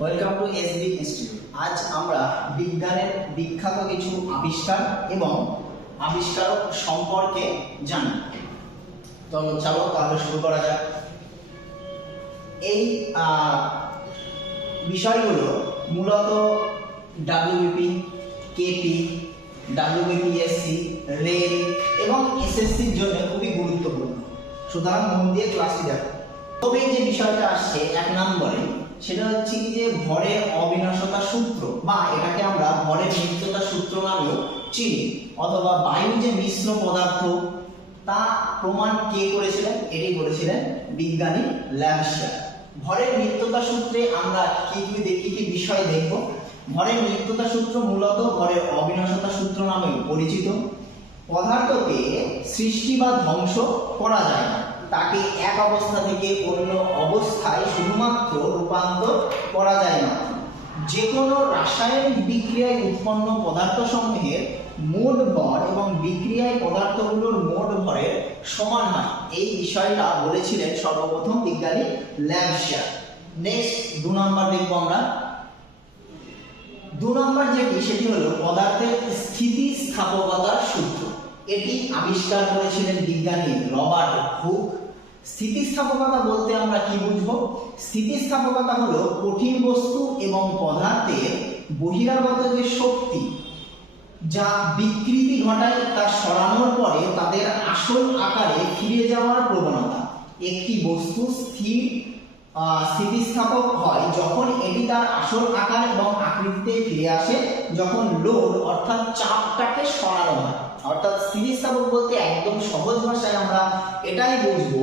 Welcome to SB institute আজ আমরা বিজ্ঞানের বিখ্যাত কিছু আবিষ্কার এবং আবিষ্কারক সম্পর্কে জানি তো চলো তাহলে শুরু করা যাক। এই বিষয়গুলো মূলত ডাব্লিউবিপি কেপি ডাব্লিউবিপিএসসি রেল এবং এসএসসির জন্য খুবই গুরুত্বপূর্ণ। সুতরাং মন দিয়ে ক্লাসটি দেখো। তবে যে বিষয়টা আসছে এক নম্বরে সেটা হচ্ছে কি যে ভরের অবিনাশতা সূত্র বা এটাকে আমরা ভরের নিত্যতা সূত্র নামেও চিনি। অথবা বায়ু যে মিশ্র পদার্থ, তা প্রমাণ কে করেছিলেন? এটি করেছিলেন বিজ্ঞানী ল্যাবসিয়ার ভরের নিত্যতা সূত্রে আমরা কি কি দেখি, কি বিষয় দেখব? ভরের নিত্যতা সূত্র মূলত ভরের অবিনাশতা সূত্র নামে পরিচিত। পদার্থকে সৃষ্টি বা ধ্বংস করা যায় না। তাকে এক অবস্থা থেকে অন্য অবস্থায় শুধুমাত্র রূপান্তর করা যায় না। যে কোনো রাসায়নিক বিক্রিয়ায় উৎপন্ন পদার্থসমূহের মোট ভর এবং বিক্রিয়ায় পদার্থগুলোর মোট ভরের সমান হয়। এই বিষয়টা বলেছিলেন সর্বপ্রথম বিজ্ঞানী ল্যাবশিয়ার নেক্সট দু নম্বর দেখব আমরা। দু নম্বর যেটি, সেটি হলো পদার্থের স্থিতি স্থিতিস্থাপকতার সূত্র। এটি আবিষ্কার করেছিলেন বিজ্ঞানী রবার্ট হুক স্থিতিস্থাপকতা বলতে আমরা কি বুঝব? স্থিতিস্থাপকতা হলো কঠিন বস্তু এবং পদার্থের বহিরাগত যে শক্তি, যা বিকৃতি ঘটায় তা সরানোর পরে তাদের আসল আকারে ফিরে যাওয়ার প্রবণতা। একটি বস্তু স্থির স্থিতিস্থাপক হয় যখন এটি তার আসল আকার এবং আকৃতিতে ফিরে আসে, যখন লোড অর্থাৎ চাপটাকে সরানো হয়। অর্থাৎ স্থিতিস্থাপক বলতে একদম সহজ ভাষায় আমরা এটাই বুঝব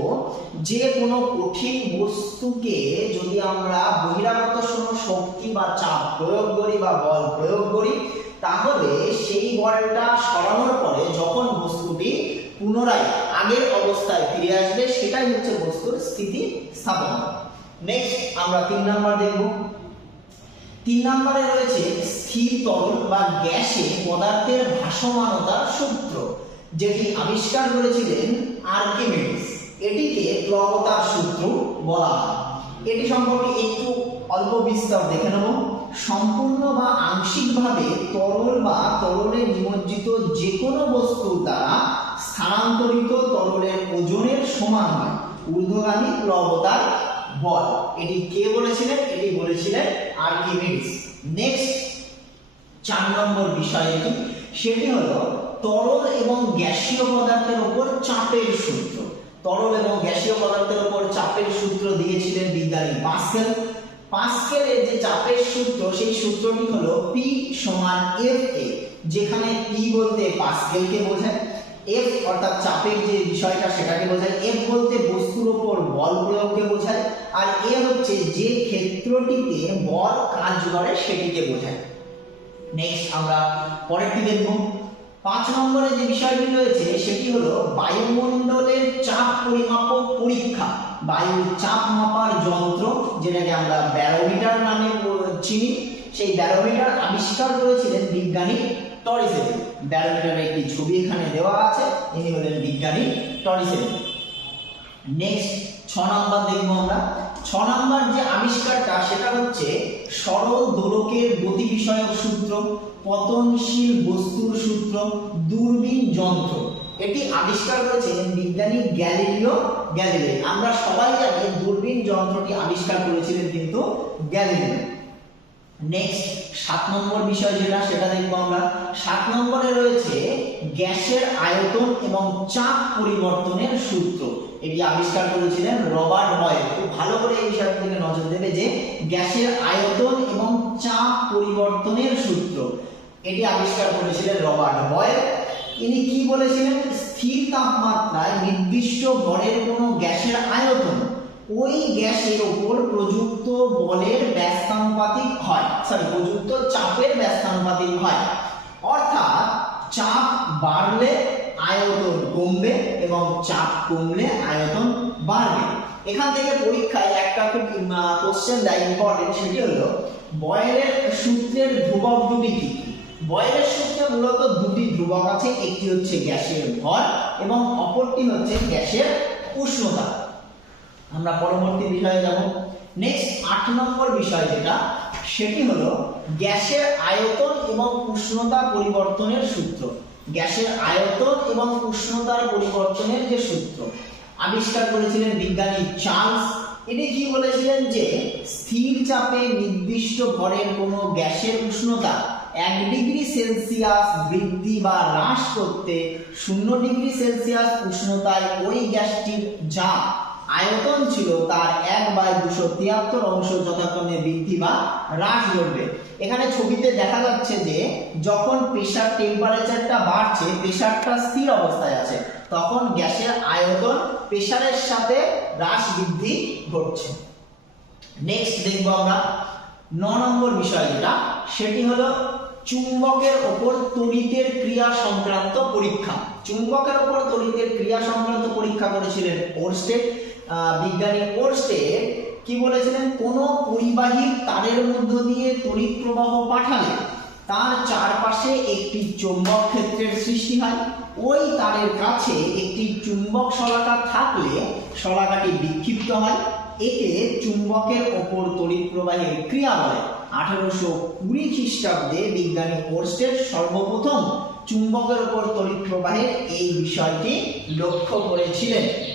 যে কোনো কঠিন বস্তুকে যদি আমরা বহিরাগত কোনো শক্তি বা চাপ প্রয়োগ করি বা বল প্রয়োগ করি, তাহলে সেই বলটা সরানোর পরে যখন বস্তুটি পুনরায় আগের অবস্থায় ফিরে আসবে, সেটাই হচ্ছে বস্তুর স্থিতি স্থাপনা নেক্সট আমরা তিন নাম্বার দেখব। তিন নম্বরে রয়েছে স্থির তরল বা গ্যাসে পদার্থের ভাসমানতার সূত্র, যেটি আবিষ্কার করেছিলেন আর্কিমিডিস। এটিকে প্লবতার সূত্র বলা হয়। এটি সম্পর্কে একটু অল্প বিস্তর দেখে নেব। সম্পূর্ণ বা আংশিকভাবে তরল বা তরলে নিমজ্জিত যে কোনো বস্তু দ্বারা স্থানান্তরিত তরলের ওজনের সমান হয়। ঊর্ধ্বগামী প্লবতার বল। এটি কে বলেছিলেন? বলেছিলেন আর্কিমিডিস নেক্সট চার নম্বর বিষয় যেটি সেটি হলো তরল এবং গ্যাসীয় পদার্থের চাপের সূত্র। তরল এবং গ্যাসীয় পদার্থের চাপের সূত্র দিয়েছিলেন বিজ্ঞানী পাস্কেল। পাস্কেলের যে চাপের সূত্র, সেই সূত্রটি হলো পি সমান এফ এ যেখানে পি বলতে পাস্কেলকে বোঝায়। এফ অর্থাৎ চাপের যে বিষয়টা সেটাকে বোঝায়। এফ বলতে বস্তুর ওপর বল প্রয়োগকে বোঝায় আর এ হচ্ছে যে ক্ষেত্রটিতে বল কাজ করে সেটিকে বোঝায়। নেক্সট আমরা পরেরটি দেখব। পাঁচ নম্বরে যে বিষয়টি রয়েছে সেটি হলো বায়ুমণ্ডলের চাপ পরিমাপক পরীক্ষা। বায়ুর চাপ মাপার যন্ত্র, যেটাকে আমরা ব্যারোমিটার নামে চিনি। সেই ব্যারোমিটার আবিষ্কার করেছিলেন বিজ্ঞানী টরিসেল ব্যারোমিটারের একটি ছবি এখানে দেওয়া আছে। ইনি হলেন বিজ্ঞানী টরিসেল নেক্সট ছ নাম্বার দেখব আমরা। ছ নাম্বার যে আবিষ্কারটা, সেটা হচ্ছে সরল দোলকের গতি বিষয়ক সূত্র, পতনশীল বস্তুর সূত্র, দূরবীন যন্ত্র। এটি আবিষ্কার করেছিলেন বিজ্ঞানী গ্যালিলিও গ্যালিলে আমরা সবাই জানি দূরবীন যন্ত্রটি আবিষ্কার করেছিলেন কিন্তু গ্যালিলিও নেক্সট সাত নম্বর বিষয় যেটা, সেটা দেখব আমরা। সাত নম্বরে রয়েছে গ্যাসের আয়তন এবং চাপ পরিবর্তনের সূত্র। এটি আবিষ্কার করেছিলেন রবার্ট বয়েল খুব ভালো করে এই বিষয়ের দিকে নজর দেবে যে গ্যাসের আয়তন এবং চাপ পরিবর্তনের সূত্র। এটি আবিষ্কার করেছিলেন রবার্ট বয়েল ইনি কি বলেছিলেন? স্থির তাপমাত্রায় নির্দিষ্ট ভরের কোনো গ্যাসের আয়তন ওই গ্যাসের ওপর প্রযুক্ত বলের ব্যস্তানুপাতিক হয়। সরি প্রযুক্ত চাপের ব্যস্তানুপাতিক হয়। অর্থাৎ চাপ বাড়লে আয়তন কমবে এবং চাপ কমলে আয়তন বাড়বে। এখান থেকে পরীক্ষায় একটা খুব কোশ্চেন দেয় ইম্পর্টেন্ট সেটি হলো, বয়েলের সূত্রের ধ্রুবক দুটি কি? বয়েলের সূত্রে মূলত দুটি ধ্রুবক আছে, একটি হচ্ছে গ্যাসের ভর এবং অপরটি হচ্ছে গ্যাসের উষ্ণতা। আমরা পরবর্তী বিষয়ে যাব। নেক্সট আট নম্বর বিষয় যেটা, সেটি হলো গ্যাসের আয়তন এবং উষ্ণতা পরিবর্তনের সূত্র। গ্যাসের আয়তন এবং উষ্ণতার পরিবর্তনের যে সূত্র। আবিষ্কার করেছিলেন বিজ্ঞানী চার্লস। ইনি কি বলেছিলেন যে, স্থির চাপে নির্দিষ্ট ভরের কোনো গ্যাসের উষ্ণতা এক ডিগ্রি সেলসিয়াস বৃদ্ধি বা হ্রাস করতে শূন্য ডিগ্রি সেলসিয়াস উষ্ণতায় ওই গ্যাসটির যা আয়তন ছিল তার এক বাই দুশো তিয়াত্তর অংশ যথাক্রমে বৃদ্ধি বা হ্রাস ঘটবে। এখানে ছবিতে দেখা যাচ্ছে যে, যখন প্রেসার টেম্পারেচারটা বাড়ছে, প্রেশারটা স্থির অবস্থায় আছে, তখন গ্যাসের আয়তন প্রেসারের সাথে হ্রাস বৃদ্ধি ঘটছে। নেক্সট দেখব আমরা ন নম্বর বিষয় যেটা, সেটি হলো চুম্বকের ওপর তড়িতের ক্রিয়া সংক্রান্ত পরীক্ষা। চুম্বকের ওপর তড়িতের ক্রিয়া সংক্রান্ত পরীক্ষা করেছিলেন ওরস্টেড বিজ্ঞানী ওরস্টেড কি বলেছিলেন? কোন পরিবাহী তারের মধ্য দিয়ে তড়িৎ প্রবাহ পাঠালে তার চারপাশে একটি চুম্বক ক্ষেত্রের সৃষ্টি হয়। ওই তারের কাছে একটি চুম্বক শলাকা থাকলে শলাকাটি বিক্ষিপ্ত হয়। একে চুম্বকের ওপর তড়িৎ প্রবাহের ক্রিয়া বলে। আঠারোশো কুড়ি খ্রিস্টাব্দে বিজ্ঞানী ওরস্টেড সর্বপ্রথম চুম্বকের ওপর তড়িৎ প্রবাহের এই বিষয়টি লক্ষ্য করেছিলেন।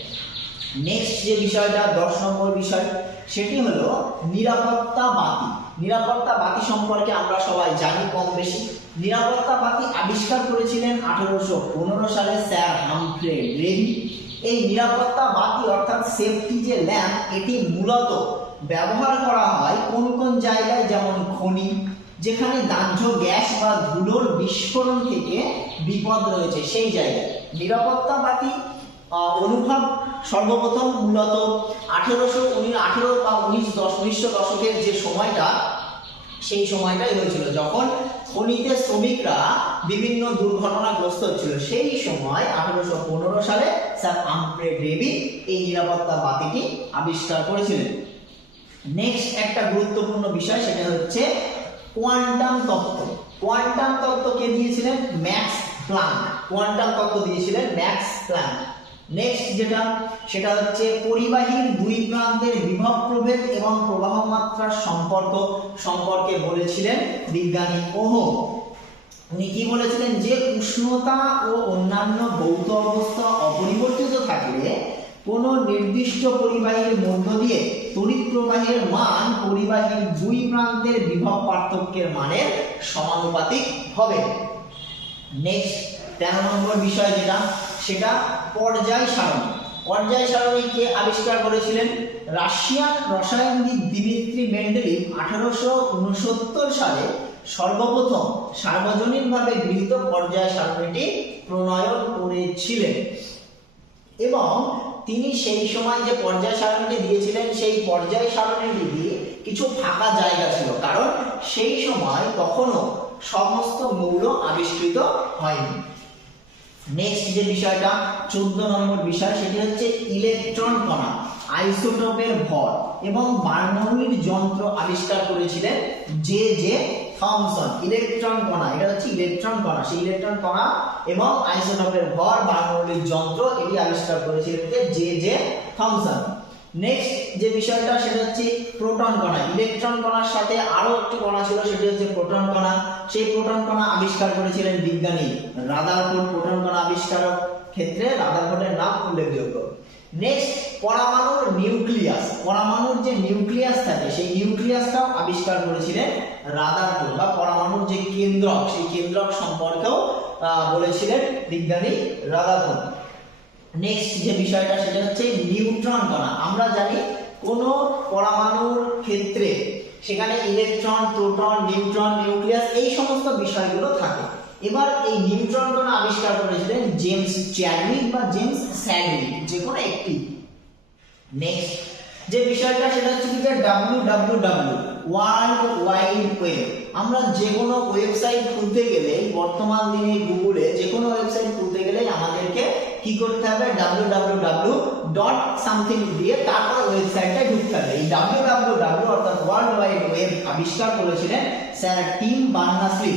নেক্সট যে বিষয়টা, দশ নম্বর বিষয়, সেটি হলো নিরাপত্তা বাতি। নিরাপত্তা বাতি সম্পর্কে আমরা সবাই জানি কম বেশি। নিরাপত্তা বাতি আবিষ্কার করেছিলেন আঠারোশো পনেরো সালে স্যার হামফ্রে ডেভি এই নিরাপত্তা বাতি অর্থাৎ সেফটি যে ল্যাম্প, এটি মূলত ব্যবহার করা হয় কোন কোন জায়গায়, যেমন খনি, যেখানে দাহ্য গ্যাস বা ধুলোর বিস্ফোরণ থেকে বিপদ রয়েছে সেই জায়গায়। নিরাপত্তা বাতি অনুভব সর্বপ্রথম মূলত আঠেরোশো উনি আঠেরো বা উনিশ দশ উনিশশো দশকের যে সময়টা, সেই সময়টাই হয়েছিল। যখন খনিতে শ্রমিকরা বিভিন্ন দুর্ঘটনাগ্রস্ত হচ্ছিল, সেই সময় আঠারোশো পনেরো সালে স্যার আমপ্রে ডেভি এই নিরাপত্তা বাতিটি আবিষ্কার করেছিলেন। নেক্সট একটা গুরুত্বপূর্ণ বিষয়, সেটা হচ্ছে কোয়ান্টাম তত্ত্ব। কোয়ান্টাম তত্ত্ব কে দিয়েছিলেন? ম্যাক্স প্ল্যাঙ্ক কোয়ান্টাম তত্ত্ব দিয়েছিলেন ম্যাক্স প্ল্যাঙ্ক নেক্সট যেটা, সেটা হচ্ছে পরিবাহীর দুই প্রান্তের বিভব প্রভেদ এবং প্রবাহ মাত্রার সম্পর্ক সম্পর্কে বলেছিলেন বিজ্ঞানী ওহম উনি কি বলেছিলেন যে, উষ্ণতা ও অন্যান্য ভৌত অবস্থা অপরিবর্তিত থাকলে কোন নির্দিষ্ট পরিবাহীর মধ্য দিয়ে তড়িৎ প্রবাহের মান পরিবাহীর দুই প্রান্তের বিভব পার্থক্যের মানের সমানুপাতিক হবে। নেক্সট তেরো নম্বর বিষয় যেটা, সেটা পর্যায় সারণী। পর্যায় সারণী কে আবিষ্কার করেছিলেন রাশিয়ান রসায়নবিদ দিমিত্রি মেন্ডেলিভ আঠারোশো উনসত্তর সালে সর্বপ্রথম সার্বজনীনভাবে গৃহীত পর্যায় সারণীটি প্রণয়ন করেছিলেন। এবং তিনি সেই সময় যে পর্যায় সারণীটি দিয়েছিলেন, সেই পর্যায় সারণীটি দিয়ে কিছু ফাঁকা জায়গা ছিল। কারণ সেই সময় তখনও সমস্ত মৌল আবিষ্কৃত হয়নি। নেক্সট যে বিষয়টা, চোদ্দ নম্বর বিষয়, সেটি হচ্ছে ইলেকট্রন কণা আইসোটোপের ভর এবং বার্নৌলির যন্ত্র আবিষ্কার করেছিলেন যে যে থমসন ইলেকট্রন কণা, এটা হচ্ছে ইলেকট্রন কণা, সেই ইলেকট্রন কণা এবং আইসোটোপের ভর বার্নৌলির যন্ত্র এটি আবিষ্কার করেছিলেন যে যে থমসন নেক্সট যে বিষয়টা, সেটা হচ্ছে প্রোটন কণা। ইলেকট্রন কণার সাথে আরও একটি কণা ছিল, সেটি হচ্ছে প্রোটন কণা। সেই প্রোটন কণা আবিষ্কার করেছিলেন বিজ্ঞানী রাদারফোর্ড। প্রোটন কণা আবিষ্কারক ক্ষেত্রে রাদারফোর্ডের নাম উল্লেখযোগ্য। নেক্সট পরমাণুর নিউক্লিয়াস পরমাণুর যে নিউক্লিয়াস থাকে, সেই নিউক্লিয়াসটাও আবিষ্কার করেছিলেন রাদারফোর্ড, বা পরমাণুর যে কেন্দ্রক, সেই কেন্দ্রক সম্পর্কেও বলেছিলেন বিজ্ঞানী রাদারফোর্ড। নেক্সট যে বিষয়টা সেটা হচ্ছে নিউট্রন কণা। আমরা জানি কোন পরমাণুর ক্ষেত্রে সেখানে ইলেকট্রন, প্রোটন, নিউট্রন, নিউক্লিয়াস এই সমস্ত বিষয়গুলো থাকে। এবার এই নিউট্রন কণা আবিষ্কার করেছিলেন জেমস চ্যাডউইক বা জেমস স্যাডউইক, যে কোনো একটি। নেক্সট যে বিষয়টা সেটা হচ্ছে যে W W W world wide web আমরা যে কোনো ওয়েবসাইট খুলতে গেলে বর্তমান দিনে গুগলে যে কোনো ওয়েবসাইট খুলতে গেলে আমাদেরকে কি করতে হবে? W W W dot something দিয়ে তারপর ওয়েবসাইটে ঢুকতে হবে। এই ডাব্লিউ ডাব্লিউ ডাব্লিউ অর্থাৎ ওয়ার্ল্ড ওয়াইড ওয়েব আবিষ্কার করেছিলেন স্যার টিম বার্নাসলি।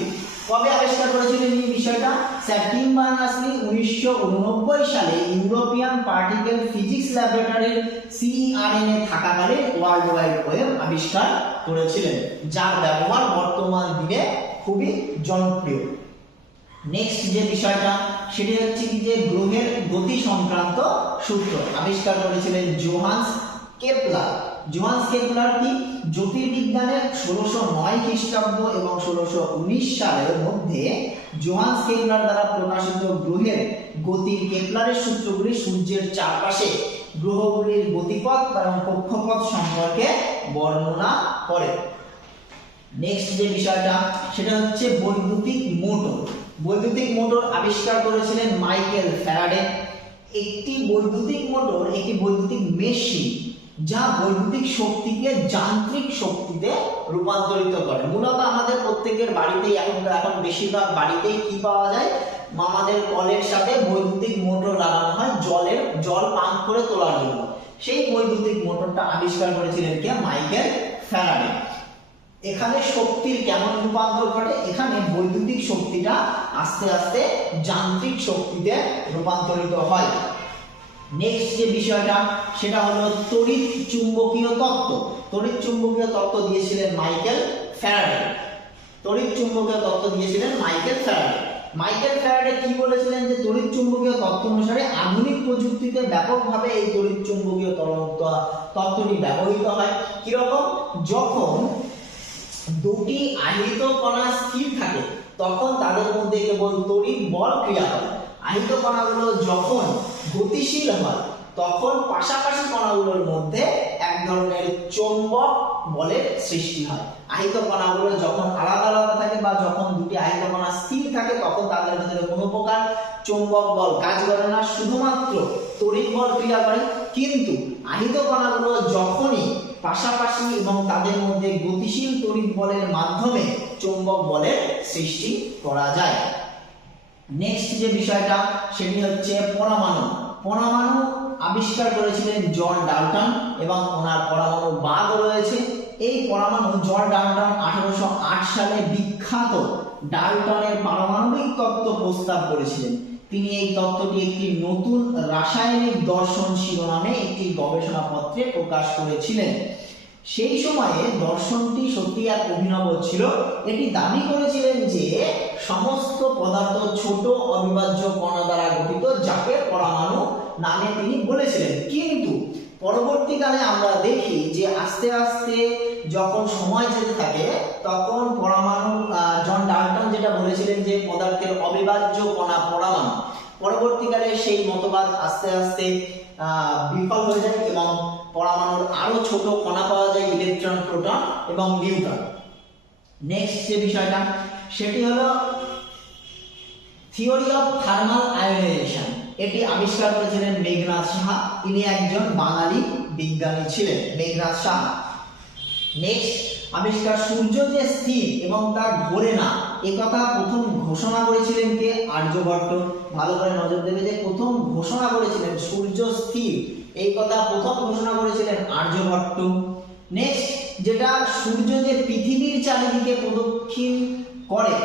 কবে আবিষ্কার করেছিলেন এই বিষয়টা? স্যার, টিম বার্নাসলি উনিশশো উননব্বই সালে ইউরোপিয়ান পার্টিকেল ফিজিক্স ল্যাবরেটরির সিইআরএন এ থাকাকালে ওয়ার্ল্ড ওয়াইড ওয়েব আবিষ্কার করেছিলেন, যার ব্যবহার বর্তমান দিনে খুবই জনপ্রিয়। নেক্সট যে বিষয়টা, সেটি হচ্ছে কি যে গ্রহের গতি সংক্রান্ত সূত্র আবিষ্কার করেছিলেন জোহান্স কেপলার। জোহান্স কেপলার কি? জ্যোতির্বিজ্ঞানের ষোলোশো নয় খ্রিস্টাব্দ এবং ষোলোশো উনিশ সালের মধ্যে জোহান্স কেপলার দ্বারা প্রকাশিত গ্রহের গতির কেপলারের সূত্রগুলি সূর্যের চারপাশে গ্রহগুলির গতিপথ এবং কক্ষপথ সম্পর্কে বর্ণনা করে। নেক্সট যে বিষয়টা, সেটা হচ্ছে বৈদ্যুতিক মোটর। বৈদ্যুতিক মোটর আবিষ্কার করেছিলেন মাইকেল ফ্যারাডে। একটি বৈদ্যুতিক মোটর, একটি বৈদ্যুতিক মেশিন, যা বৈদ্যুতিক শক্তিকে যান্ত্রিক শক্তিতে রূপান্তরিত করে। মূলত আমাদের প্রত্যেকের বাড়িতেই এখন এখন বেশিরভাগ বাড়িতেই কি পাওয়া যায়? আমাদের কলের সাথে বৈদ্যুতিক মোটর লাগানো হয়, জলের, জল পাম্প করে তোলার জন্য। সেই বৈদ্যুতিক মোটরটা আবিষ্কার করেছিলেন কে? Michael Faraday. এখানে শক্তির কেমন রূপান্তর ঘটে? এখানে বৈদ্যুতিক শক্তিটা আস্তে আস্তে যান্ত্রিক শক্তিতে রূপান্তরিত হয়। নেক্সট যে বিষয়টা, সেটা হলো তড়িৎ চুম্বকীয় তত্ত্ব। তড়িৎ চুম্বকীয় তত্ত্ব দিয়েছিলেন মাইকেল ফ্যারাডে। তড়িৎ চুম্বকীয় তত্ত্ব দিয়েছিলেন মাইকেল ফ্যারাডে। মাইকেল ফ্যারাডে কি বলেছিলেন যে তড়িৎ চুম্বকীয় তত্ত্ব অনুসারে আধুনিক প্রযুক্তিতে ব্যাপকভাবে এই তড়িৎ চুম্বকীয় তরঙ্গ তত্ত্বটি ব্যবহৃত হয়। কীরকম? যখন দুটি আহিত কণা স্থির থাকে, তখন তাদের মধ্যে কেবল তড়িৎ বল ক্রিয়া হয়। আহিত কণাগুলো যখন গতিশীল হয়, তখন পাশাপাশি কণাগুলোর মধ্যে এক ধরনের চৌম্বক বলের সৃষ্টি হয়। আহিত কণাগুলো যখন আলাদা আলাদা থাকে বা যখন দুটি আহিত কণা স্থির থাকে, তখন তাদের ভিতরে কোনো প্রকার চৌম্বক বল, কাজ করে না। শুধুমাত্র তড়িৎ বল ক্রিয়া করে। কিন্তু আহিত কণাগুলো যখনই পাশাপাশি এবং তাদের মধ্যে গতিশীল তড়িৎ বলের মাধ্যমে চৌম্বক বলের সৃষ্টি করা যায়। নেক্সট যে বিষয়টা, সেটি হচ্ছে পরমাণু। পরমাণু আবিষ্কার করেছিলেন জন ডাল্টন এবং ওনার পরমাণু বাদ রয়েছে। এই পরমাণু জন ডাল্টন আঠারোশো সালে বিখ্যাত ডাল্টনের পারমাণবিক তত্ত্ব প্রস্তাব করেছিলেন। তিনি এই তত্ত্বটি একটি নতুন রাসায়নিক দর্শন শিরোনামে একটি গবেষণাপত্রে প্রকাশ করেছিলেন। সেই সময়ে দর্শনটি সত্যি এক অভিনব ছিল। এটি দাবি করেছিলেন যে, সমস্ত পদার্থ ছোট অবিভাজ্য কণা দ্বারা গঠিত, যাকে পরমাণু নামে তিনি বলেছিলেন। কিন্তু পরবর্তীকালে আমরা দেখি যে আস্তে আস্তে যখন সময় যেতে থাকে, তখন পরমাণু জন ডাল্টন যেটা বলেছিলেন যে পদার্থের অবিভাজ্য কণা পরমাণু পরবর্তীকালে সেই মতবাদ আস্তে আস্তে বিফল হয়ে যায় এবং পরমাণুর আরও ছোট কণা পাওয়া যায়, ইলেকট্রন, প্রোটন এবং নিউট্রন। নেক্সট যে বিষয়টা, সেটি হলো থিওরি অফ থার্মাল আয়োনাইজেশন এটি আবিষ্কার করেছিলেন মেঘনাথ সাহা। তিনি একজন বাঙালি বিজ্ঞানী ছিলেন, মেঘনাথ সাহা। নেক্সট আবিষ্কার সূর্য যে স্থির এবং তা ঘোরে না, এ কথা প্রথম ঘোষণা করেছিলেন কে? আর্যভট্ট ভালো করে নজর দেবে যে প্রথম ঘোষণা করেছিলেন সূর্য স্থির। এই কথা প্রথম ঘোষণা করেছিলেন আর্যভট্ট নেক্সট যেটা সূর্য যে পৃথিবীর চারিদিকে প্রদক্ষিণ করে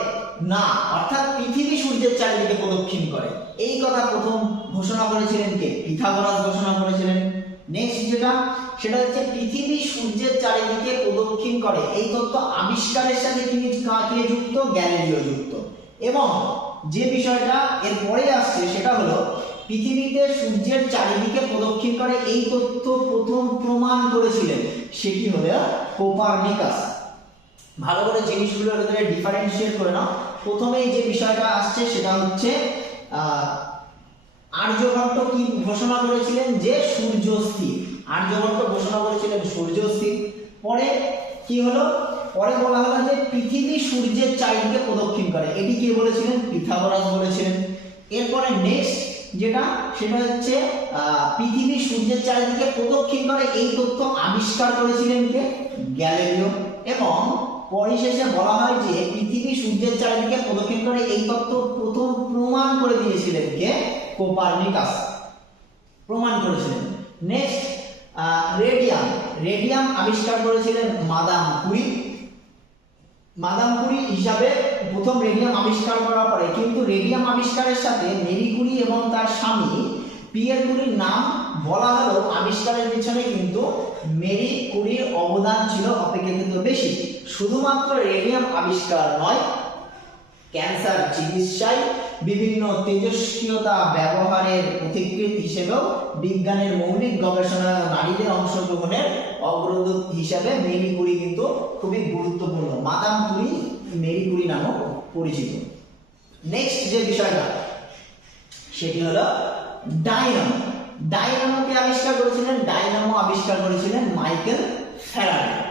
না, অর্থাৎ পৃথিবী সূর্যের চারিদিকে প্রদক্ষিণ করে। এই কথা প্রথম ঘোষণা করেছিলেন কে? পিথাগোরাস ঘোষণা করেছিলেন। নেক্সট যেটা, সেটা হচ্ছে পৃথিবী সূর্যের চারিদিকে প্রদক্ষিণ করে। এই তত্ত্ব আবিষ্কারের সাথে তিনি কা- কে যুক্ত? গ্যালিলিও যুক্ত। এবং যে বিষয়টা এর পরে আসছে, সেটা হলো পৃথিবীতে সূর্যের চারিদিকে প্রদক্ষিণ করে এই তথ্য প্রথম প্রমাণ করেছিলেন। সেটি হলো কোপারনিকাস। ভালো করে জিনিসগুলোর ভিতরে ডিফারেন্সিয়েট করে নাও। প্রথমেই যে বিষয়টা আসছে সেটা হচ্ছে আর্যভট্ট কি ঘোষণা করেছিলেন যে সূর্য স্থির আর্যভট্ট ঘোষণা করেছিলেন সূর্য স্থির পরে কি হলো? পরে বলা হলো যে পৃথিবী সূর্যের চারিদিকে প্রদক্ষিণ করে। এটি কে বলেছিলেন? পিথাগোরাস বলেছিলেন। এরপরে নেক্সট যেটা, সেটা হচ্ছে পৃথিবী সূর্যের চারিদিকে প্রদক্ষিণ করে এই তথ্য আবিষ্কার করেছিলেন কে? গ্যালিলিও। এবং পরিশেষে বলা হয় যে পৃথিবী সূর্যের চারিদিকে প্রদক্ষিণ করে এই তত্ত্ব প্রথম প্রমাণ করে দিয়েছিলেন কে? কোপারনিকাস। প্রমাণ করেছিলেন। নেক্সট রেডিয়াম রেডিয়াম আবিষ্কার করেছিলেন মাদাম কুরি। মাদাম কুরি হিসাবে প্রথম রেডিয়াম আবিষ্কার করার পরে কিন্তু রেডিয়াম আবিষ্কারের সাথে মেরি কুরি এবং তার স্বামী পিয়ের কুরির নাম বলা হলো আবিষ্কারের পিছনে কিন্তু মেরি কুরির অবদান ছিল অপেক্ষাকৃত বেশি। শুধুমাত্র রেডিয়াম আবিষ্কার নয়, ক্যান্সার চিকিৎসায় বিভিন্ন তেজস্ক্রিয়তা ব্যবহারের পথিকৃত হিসেবেও বিজ্ঞানের মৌলিক গবেষণা নারীদের অংশগ্রহণের অগ্রদূত হিসেবে মেরি কুরি কিন্তু খুবই গুরুত্বপূর্ণ। মাদাম কুরি মেরি কুরি নামও পরিচিত। নেক্সট যে বিষয়টা, সেটি হলো ডাইনামো ডাইনামোকে আবিষ্কার করেছিলেন? ডাইনামো আবিষ্কার করেছিলেন মাইকেল ফ্যারাডে।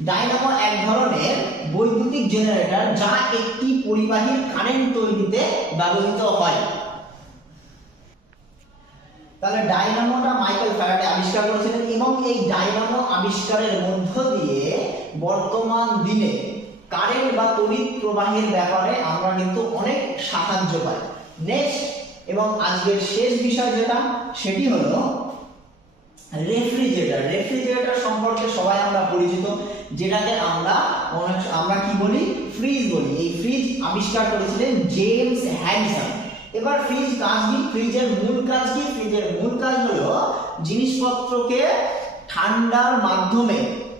ডাইনামো এক ধরনের বৈদ্যুতিক জেনারেটর যা একটি পরিবাহী কারেন্ট তৈরিতে ব্যবহৃত হয়। তাহলে ডাইনামোটা মাইকেল ফ্যারাডে আবিষ্কার করেছিলেন এবং এই ডাইনামো আবিষ্কারের মধ্য দিয়ে বর্তমান দিনে কারেন্ট বা তড়িৎ প্রবাহের ব্যাপারে আমরা কিন্তু অনেক সাহায্য পাই। নেক্সট এবং আজকের শেষ বিষয় যেটা, সেটি হলো রেফ্রিজারেটর। রেফ্রিজারেটর সম্পর্কে সবাই আমরা পরিচিত, যেটাকে আমরা আমরা কি বলি? ফ্রিজ বলি। এই ফ্রিজ আবিষ্কার করেছিলেন জেমস হ্যানসন এবার ফ্রিজ কাজ কি? ফ্রিজের মূল কাজ কি? ফ্রিজের মূল কাজ হলো জিনিসপত্রকে ঠান্ডার মাধ্যমে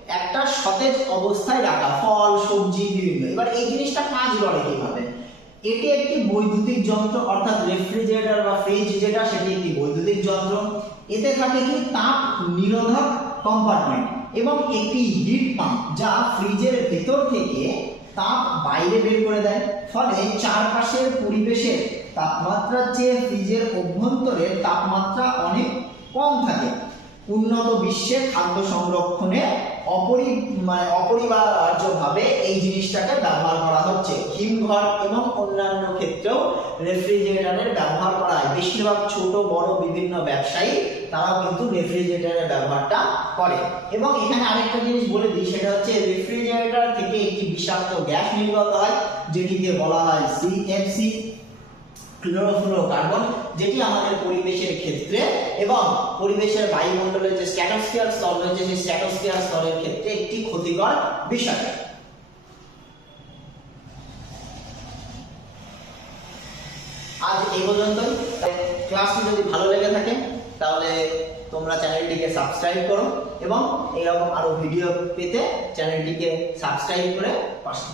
একটা সতেজ অবস্থায় রাখা, ফল, সবজি, বিভিন্ন। এবার এই জিনিসটা কাজ করে কীভাবে? এটি একটি বৈদ্যুতিক যন্ত্র, অর্থাৎ রেফ্রিজারেটর বা ফ্রিজ যেটা, সেটি একটি বৈদ্যুতিক যন্ত্র। এতে থাকে কি? তাপ নিরোধক কম্পার্টমেন্ট এবং একটি হিট পাম্প যা ফ্রিজের ভেতর থেকে তাপ বাইরে বের করে দেয়। ফলে চারপাশের পরিবেশের তাপমাত্রার চেয়ে ফ্রিজের অভ্যন্তরের তাপমাত্রা অনেক কম থাকে। উন্নত বিশ্বে খাদ্য সংরক্ষণে অপরি মানে অপরিহার্যভাবে এই জিনিসটাকে ব্যবহার করা হচ্ছে। হিমঘর এবং অন্যান্য ক্ষেত্রেও রেফ্রিজারেটরের ব্যবহার করা হয় বেশিরভাগ ছোট, বড় বিভিন্ন ব্যবসায়ী তারাও কিন্তু রেফ্রিজারেটরের ব্যবহারটা করে। এবং এখানে আরেকটা জিনিস বলে দিই, সেটা হচ্ছে রেফ্রিজারেটর থেকে একটি বিষাক্ত গ্যাস নির্গত হয়, যেটিকে বলা হয় সিএফসি ক্লোরোফ্লোরোকার্বন যেটি আমাদের পরিবেশের ক্ষেত্রে এবং পরিবেশের বায়ুমণ্ডলের যে স্ট্র্যাটোস্ফিয়ার স্তর রয়েছে, সেই স্ট্র্যাটোস্ফিয়ার স্তরের ক্ষেত্রে একটি ক্ষতিকর বিষয় আজ এই পর্যন্তই ক্লাসটি যদি ভালো লেগে থাকে, তাহলে তোমরা চ্যানেলটিকে সাবস্ক্রাইব করো এবং এরকম আরও ভিডিও পেতে চ্যানেলটিকে সাবস্ক্রাইব করে পাশে।